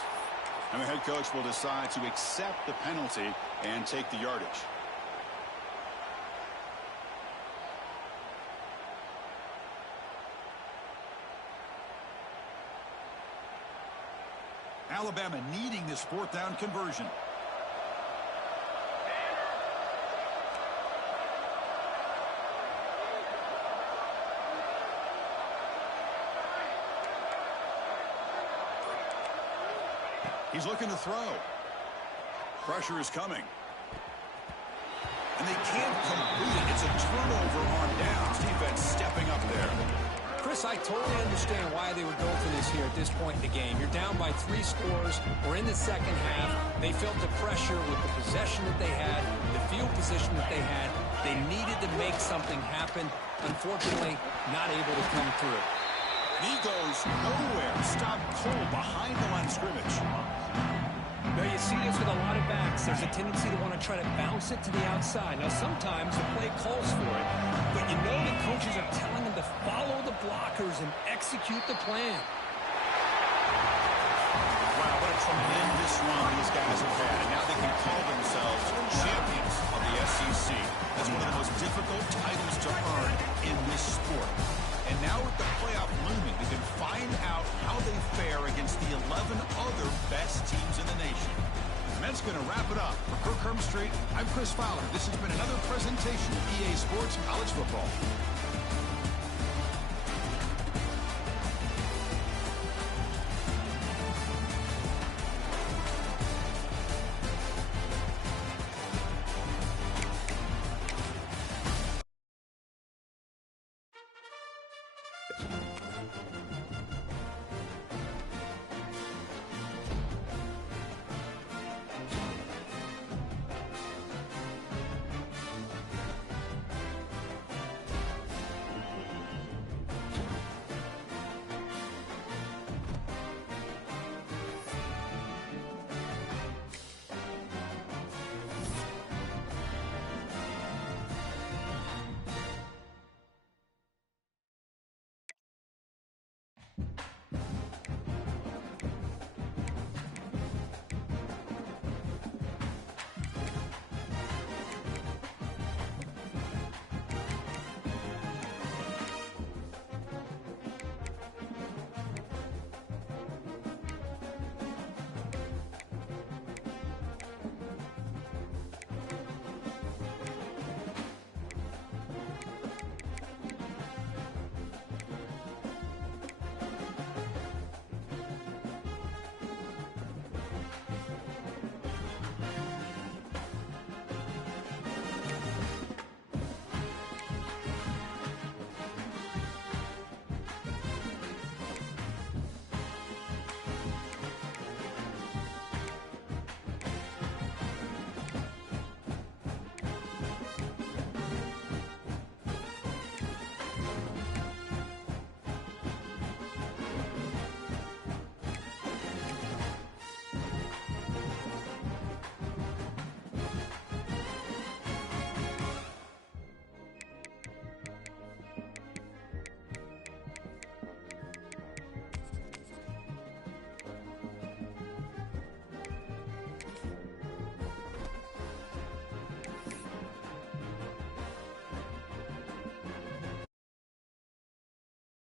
And the head coach will decide to accept the penalty and take the yardage. Alabama needing this fourth down conversion. He's looking to throw. Pressure is coming. And they can't complete it. It's a turnover on downs. Defense stepping up there. Chris, I totally understand why they would go for this here at this point in the game. You're down by 3 scores. We're in the second half. They felt the pressure with the possession that they had, the field position that they had. They needed to make something happen. Unfortunately, not able to come through. He goes nowhere. Stop cold behind the line of scrimmage. Now you see this with a lot of backs. There's a tendency to want to try to bounce it to the outside. Now sometimes the play calls for it, but you know the coaches are telling them to follow the blockers and execute the plan. Wow, what a tremendous run these guys have had. And now they can call themselves champions of the SEC. That's one of the most difficult titles to earn in this sport. And now with the playoff looming, we can find out how they fare against the 11 other best teams in the nation. And that's going to wrap it up. For Kirk Hermstreet, I'm Chris Fowler. This has been another presentation of EA Sports College Football.